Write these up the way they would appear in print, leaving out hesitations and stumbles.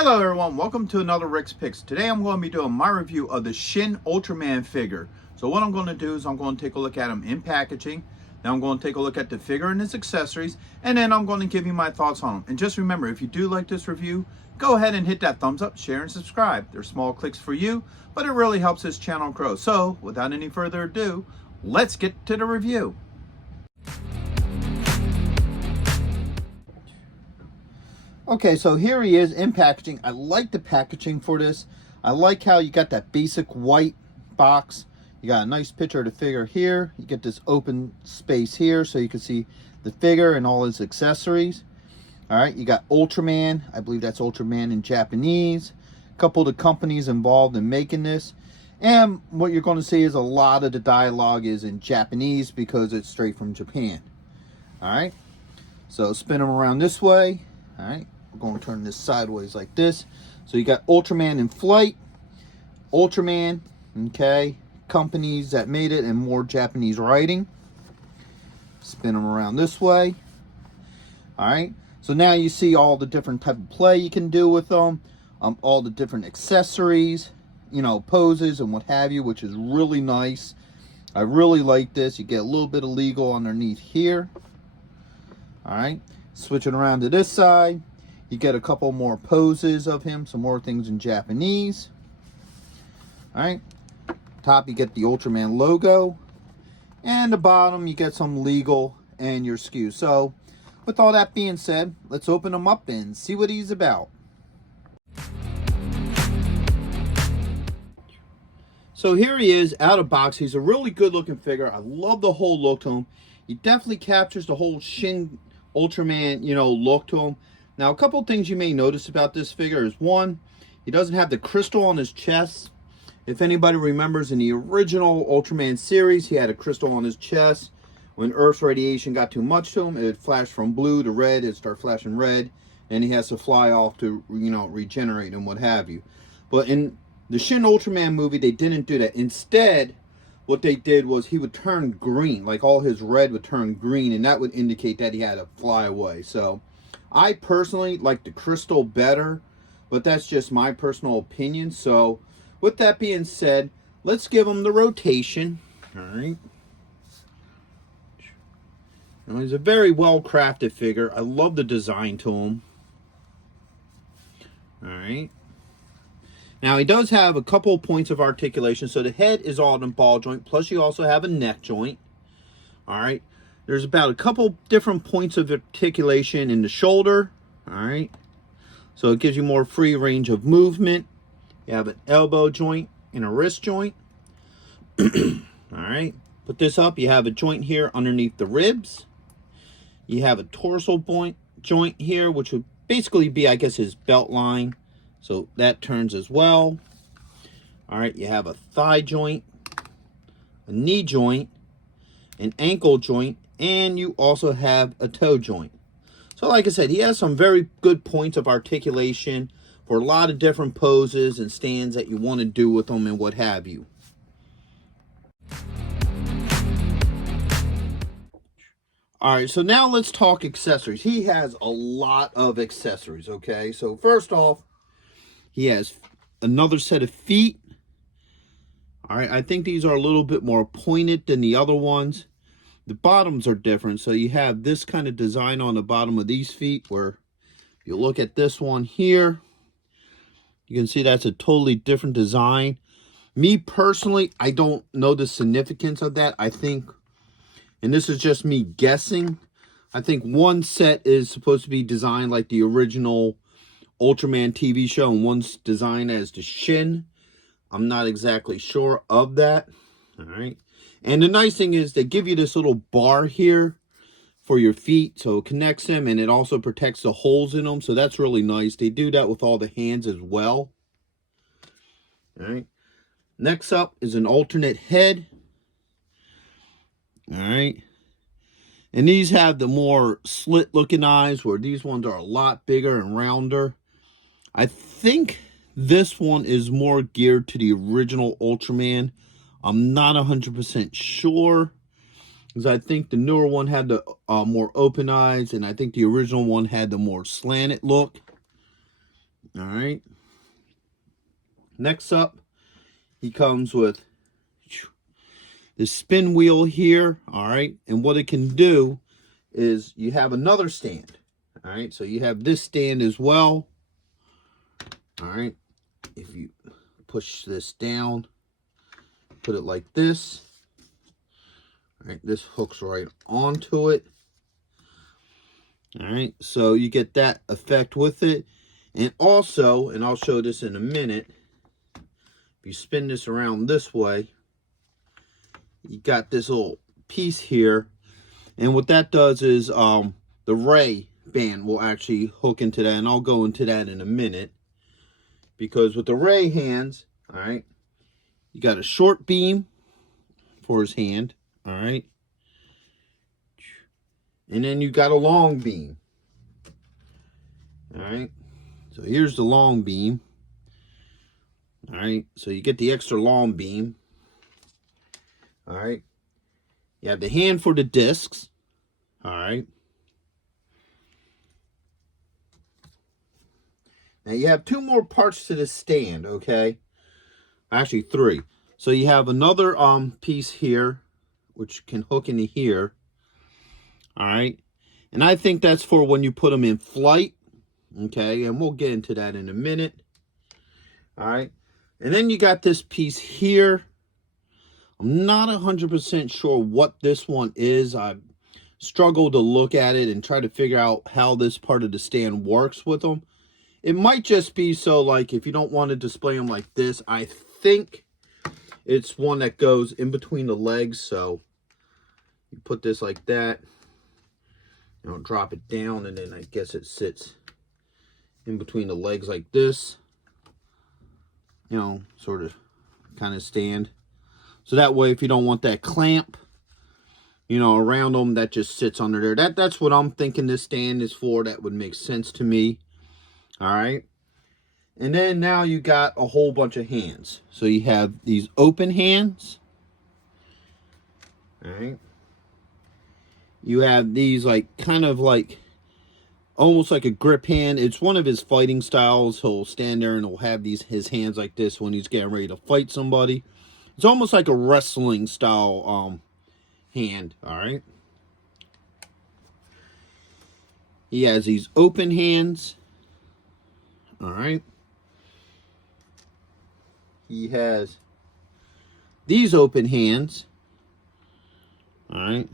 Hello everyone, welcome to another Rick's Picks. Today I'm going to be doing my review of the Shin Ultraman figure. So what I'm going to do is I'm going to take a look at him in packaging. Then I'm going to take a look at the figure and its accessories. And then I'm going to give you my thoughts on him. And just remember, if you do like this review, go ahead and hit that thumbs up, share, and subscribe. They're small clicks for you, but it really helps this channel grow. So without any further ado, let's get to the review. Okay, so here he is in packaging. I like the packaging for this. I like how you got that basic white box. You got a nice picture of the figure here. You get this open space here so you can see the figure and all his accessories. All right, you got Ultraman. I believe that's Ultraman in Japanese. A couple of the companies involved in making this. And what you're going to see is a lot of the dialogue is in Japanese because it's straight from Japan. All right, so spin them around this way. All right. We're going to turn this sideways like this. So you got Ultraman in flight, Ultraman, okay, companies that made it, and more Japanese writing. Spin them around this way. All right, so now you see all the different type of play you can do with them, all the different accessories, you know, poses and what have you, which is really nice. I really like this. You get a little bit of legal underneath here. All right, switching around to this side. You get a couple more poses of him, some more things in Japanese. All right. Top, you get the Ultraman logo. And the bottom, you get some legal and your SKU. So, with all that being said, let's open him up and see what he's about. So here he is, out of box. He's a really good looking figure. I love the whole look to him. He definitely captures the whole Shin Ultraman, you know, look to him. Now, a couple things you may notice about this figure is, one, he doesn't have the crystal on his chest. If anybody remembers, in the original Ultraman series, he had a crystal on his chest. When Earth's radiation got too much to him, it would flash from blue to red. It'd start flashing red, and he has to fly off to, you know, regenerate and what have you. But in the Shin Ultraman movie, they didn't do that. Instead, what they did was he would turn green. Like, all his red would turn green, and that would indicate that he had to fly away. So I personally like the crystal better, but that's just my personal opinion. So with that being said, let's give him the rotation. All right. Now, he's a very well crafted figure. I love the design to him. All right. Now, he does have a couple of points of articulation. So the head is all in ball joint, plus you also have a neck joint. All right. There's about a couple different points of articulation in the shoulder. All right. So it gives you more free range of movement. You have an elbow joint and a wrist joint. All right. Put this up. You have a joint here underneath the ribs. You have a torso joint here, which would basically be, I guess, his belt line. So that turns as well. All right. You have a thigh joint, a knee joint, an ankle joint, and you also have a toe joint. So like I said, he has some very good points of articulation for a lot of different poses and stands that you want to do with them and what have you. All right, so now let's talk accessories. He has a lot of accessories, okay? So first off, he has another set of feet. All right, I think these are a little bit more pointed than the other ones. The bottoms are different, so you have this kind of design on the bottom of these feet, where you look at this one here, you can see that's a totally different design. Me personally, I don't know the significance of that. I think, and this is just me guessing, I think one set is supposed to be designed like the original Ultraman TV show, and one's designed as the Shin. I'm not exactly sure of that. All right. And the nice thing is they give you this little bar here for your feet, so it connects them, and it also protects the holes in them, so that's really nice. They do that with all the hands as well. All right. Next up is an alternate head. All right. And these have the more slit-looking eyes, where these ones are a lot bigger and rounder. I think this one is more geared to the original Ultraman. I'm not 100% sure, because I think the newer one had the more open eyes, and I think the original one had the more slanted look. All right. Next up, he comes with the spin wheel here. All right. And what it can do is you have another stand. All right. So you have this stand as well. All right. If you push this down, put it like this. All right. This hooks right onto it. All right. So you get that effect with it. And also, and I'll show this in a minute, if you spin this around this way, you got this little piece here. And what that does is the ray band will actually hook into that. And I'll go into that in a minute. Because with the ray hands, all right, you got a short beam for his hand. All right. And then you got a long beam. All right. So here's the long beam. All right. So you get the extra long beam. All right. You have the hand for the discs. All right. Now you have two more parts to this stand, okay? Actually, three. So you have another piece here, which can hook into here. All right. And I think that's for when you put them in flight. Okay. And we'll get into that in a minute. All right. And then you got this piece here. I'm not 100% sure what this one is. I struggled to look at it and try to figure out how this part of the stand works with them. It might just be so, like, if you don't want to display them like this, I think it's one that goes in between the legs. So you put this like that, you know, drop it down, and then I guess it sits in between the legs like this, you know, sort of kind of stand. So that way, if you don't want that clamp, you know, around them, that just sits under there. That's what I'm thinking this stand is for. That would make sense to me. All right. And then now you got a whole bunch of hands. So you have these open hands. All right. You have these like kind of like almost like a grip hand. It's one of his fighting styles. He'll stand there and he'll have his hands like this when he's getting ready to fight somebody. It's almost like a wrestling style hand. All right. He has these open hands. All right. He has these open hands. All right.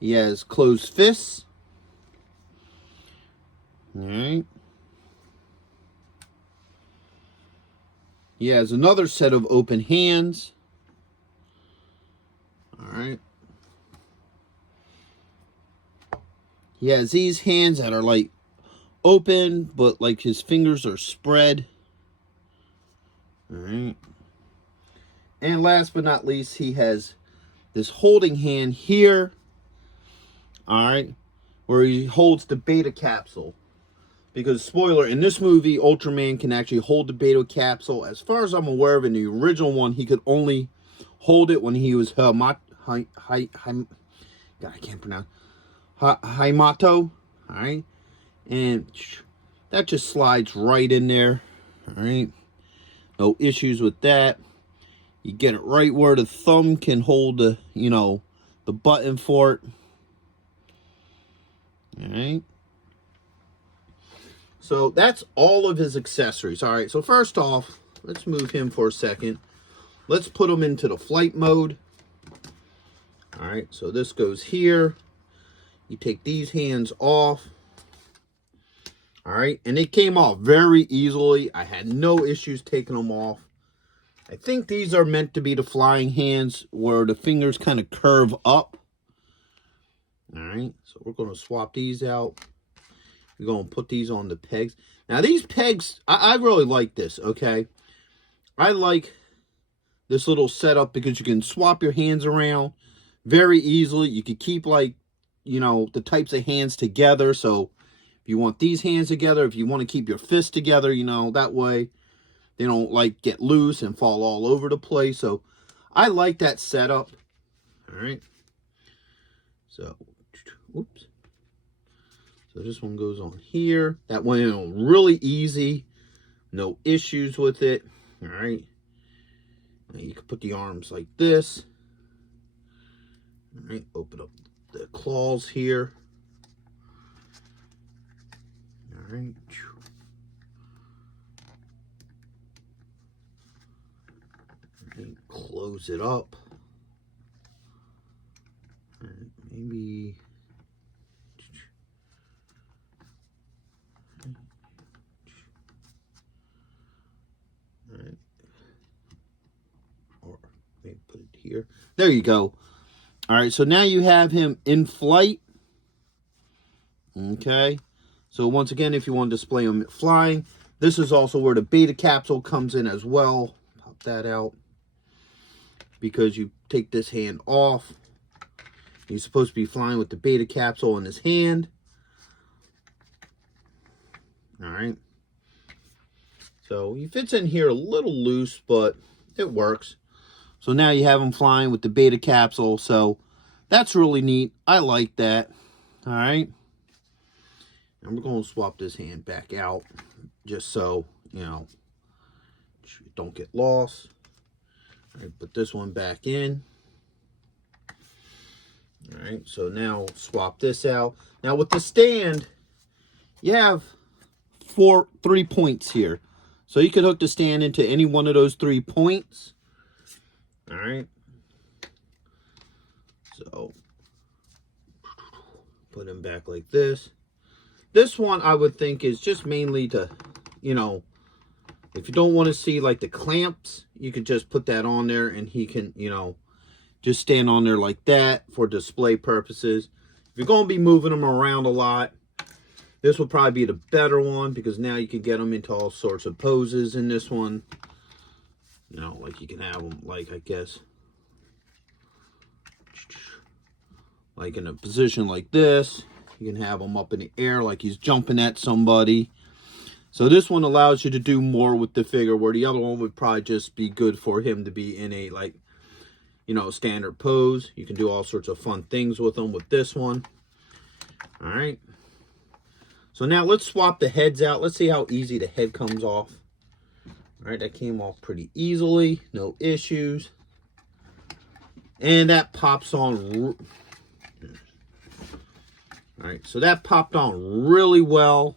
He has closed fists. All right. He has another set of open hands. All right. He has these hands that are like open, but like his fingers are spread. All right. And last but not least, he has this holding hand here. All right. Where he holds the beta capsule. Because, spoiler, in this movie, Ultraman can actually hold the beta capsule. As far as I'm aware of, in the original one, he could only hold it when he was God, I can't pronounce. Hamato. All right. And that just slides right in there. All right. No issues with that. You get it right where the thumb can hold the, you know, the button for it. All right. So that's all of his accessories. All right. So first off, let's move him for a second. Let's put him into the flight mode. All right. So this goes here. You take these hands off. All right. And they came off very easily. I had no issues taking them off. I think these are meant to be the flying hands where the fingers kind of curve up. All right. So we're going to swap these out. We're going to put these on the pegs. Now, these pegs, I really like this, okay? I like this little setup because you can swap your hands around very easily. You can keep, like, you know, the types of hands together. So if you want these hands together, if you want to keep your fists together, you know, that way they don't, like, get loose and fall all over the place. So I like that setup. All right. So, oops. So this one goes on here. That went in really easy. No issues with it. All right. Now you can put the arms like this. All right. Open up the claws here. All right. And close it up. All right, maybe. All right. Or maybe put it here. There you go. All right, so now you have him in flight. Okay. So once again, if you want to display him flying, this is also where the beta capsule comes in as well. Pop that out. Because you take this hand off. He's supposed to be flying with the beta capsule in his hand. All right. So he fits in here a little loose, but it works. So now you have him flying with the beta capsule. So that's really neat. I like that. All right. And we're going to swap this hand back out just so, you know, don't get lost. All right, put this one back in. All right, so now swap this out. Now with the stand, you have 3 points here. So you can hook the stand into any one of those 3 points. All right. So put him back like this. This one I would think is just mainly to, you know, if you don't want to see like the clamps, you could just put that on there and he can, you know, just stand on there like that for display purposes. If you're going to be moving them around a lot, this will probably be the better one because now you can get them into all sorts of poses in this one. You know, like you can have them like, I guess, like in a position like this. You can have them up in the air like he's jumping at somebody. So this one allows you to do more with the figure, where the other one would probably just be good for him to be in a, like, you know, standard pose. You can do all sorts of fun things with them with this one. All right. So now let's swap the heads out. Let's see how easy the head comes off. All right, that came off pretty easily. No issues. And that pops on. All right, so that popped on really well.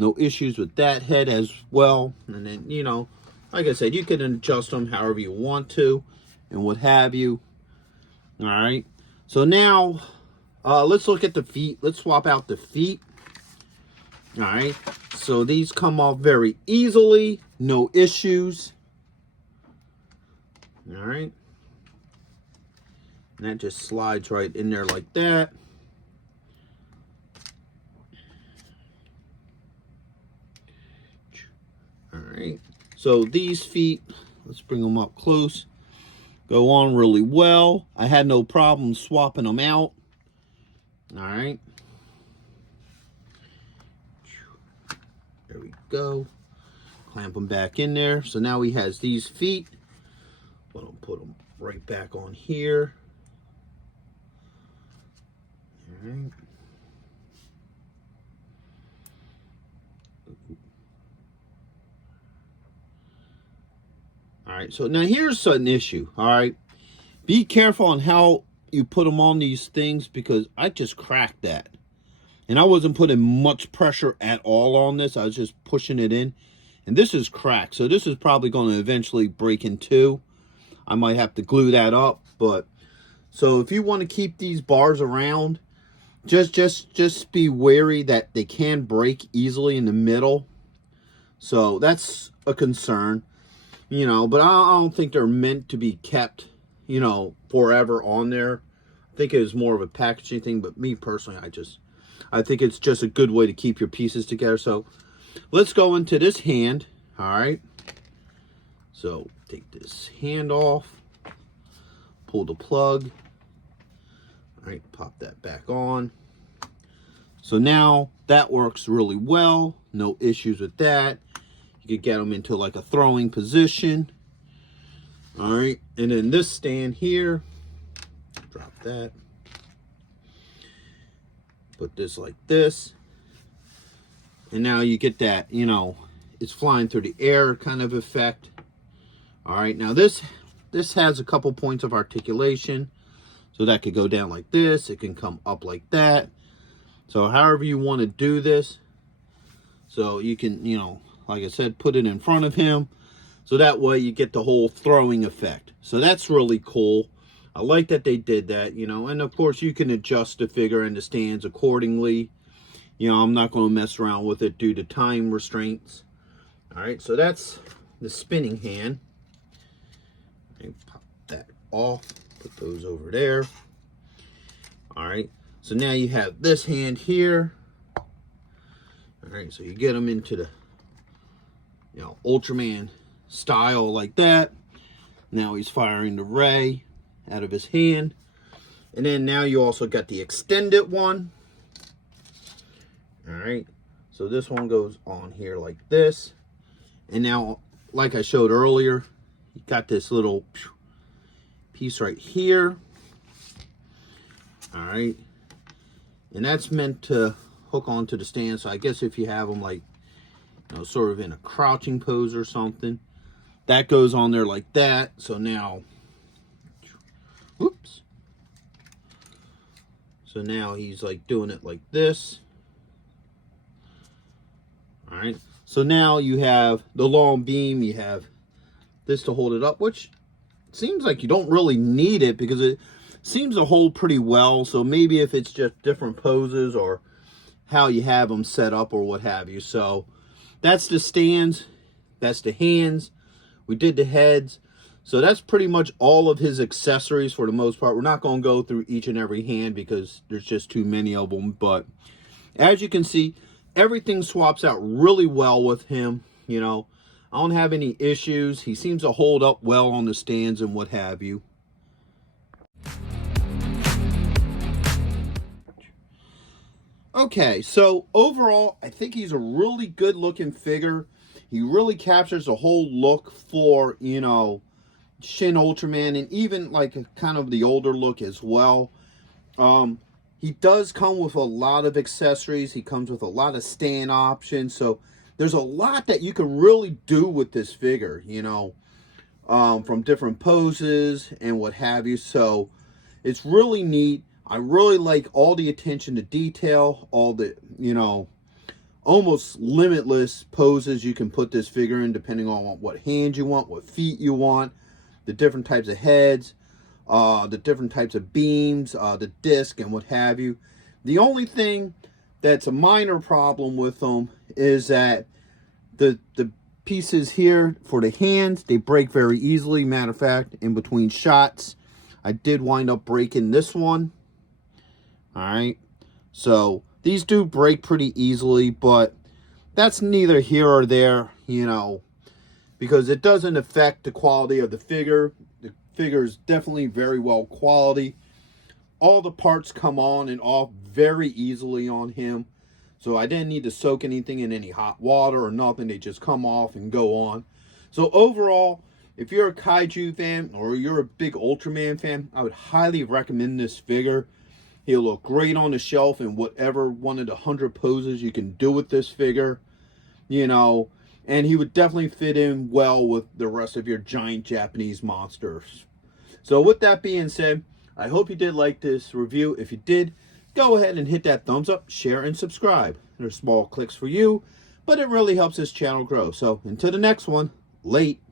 No issues with that head as well. And then, you know, like I said, you can adjust them however you want to and what have you. All right. So now, let's look at the feet. Let's swap out the feet. All right. So these come off very easily. No issues. All right. And that just slides right in there like that. All right, so these feet, let's bring them up close, go on really well. I had no problem swapping them out. All right. There we go. Clamp them back in there. So now he has these feet. I'm going to put them right back on here. All right. All right, so now here's an issue, all right? Be careful on how you put them on these things because I just cracked that. And I wasn't putting much pressure at all on this. I was just pushing it in. And this is cracked, so this is probably going to eventually break in two. I might have to glue that up, but... So if you want to keep these bars around, just be wary that they can break easily in the middle. So that's a concern. You know, but I don't think they're meant to be kept, you know, forever on there. I think it is more of a packaging thing, but me personally, I think it's just a good way to keep your pieces together. So let's go into this hand, all right? So take this hand off, pull the plug, all right, pop that back on. So now that works really well, no issues with that. You could get them into like a throwing position. All right, and then this stand here, drop that. Put this like this. And now you get that, you know, it's flying through the air kind of effect. All right, now this has a couple points of articulation. So that could go down like this. It can come up like that. So however you want to do this. So you can, you know, like I said, put it in front of him. So that way you get the whole throwing effect. So that's really cool. I like that they did that, you know. And of course you can adjust the figure and the stands accordingly. You know, I'm not going to mess around with it due to time restraints. All right, so that's the spinning hand. And pop that off. Put those over there. All right, so now you have this hand here. All right, so you get them into the, you know, Ultraman style like that. Now he's firing the ray out of his hand. And then now you also got the extended one. All right, so this one goes on here like this. And now, like I showed earlier, you got this little piece right here. All right, and that's meant to hook onto the stand. So I guess if you have them like, you know, sort of in a crouching pose or something, that goes on there like that. So now, whoops. So now he's like doing it like this. All right, so now you have the long beam, you have this to hold it up, which seems like you don't really need it because it seems to hold pretty well. So maybe if it's just different poses or how you have them set up or what have you. So that's the stands, that's the hands. We did the heads. So that's pretty much all of his accessories for the most part. We're not going to go through each and every hand because there's just too many of them. But as you can see, everything swaps out really well with him. You know, I don't have any issues. He seems to hold up well on the stands and what have you. Okay, so overall, I think he's a really good looking figure. He really captures the whole look for, you know, Shin Ultraman, and even like kind of the older look as well. He does come with a lot of accessories. He comes with a lot of stand options. So there's a lot that you can really do with this figure, you know, from different poses and what have you. So it's really neat. I really like all the attention to detail, all the, you know, almost limitless poses you can put this figure in depending on what hand you want, what feet you want, the different types of heads. The different types of beams, the disc and what have you. The only thing that's a minor problem with them is that the pieces here for the hands, they break very easily. Matter of fact, in between shots, I did wind up breaking this one. All right, so these do break pretty easily, but that's neither here or there, you know, because it doesn't affect the quality of the figure. The figure is definitely very well quality. All the parts come on and off very easily on him. So I didn't need to soak anything in any hot water or nothing. They just come off and go on. So overall, if you're a Kaiju fan or you're a big Ultraman fan, I would highly recommend this figure. He'll look great on the shelf in whatever one of the 100 poses you can do with this figure. You know, and he would definitely fit in well with the rest of your giant Japanese monsters. So with that being said, I hope you did like this review. If you did, go ahead and hit that thumbs up, share, and subscribe. They're small clicks for you, but it really helps this channel grow. So until the next one, late.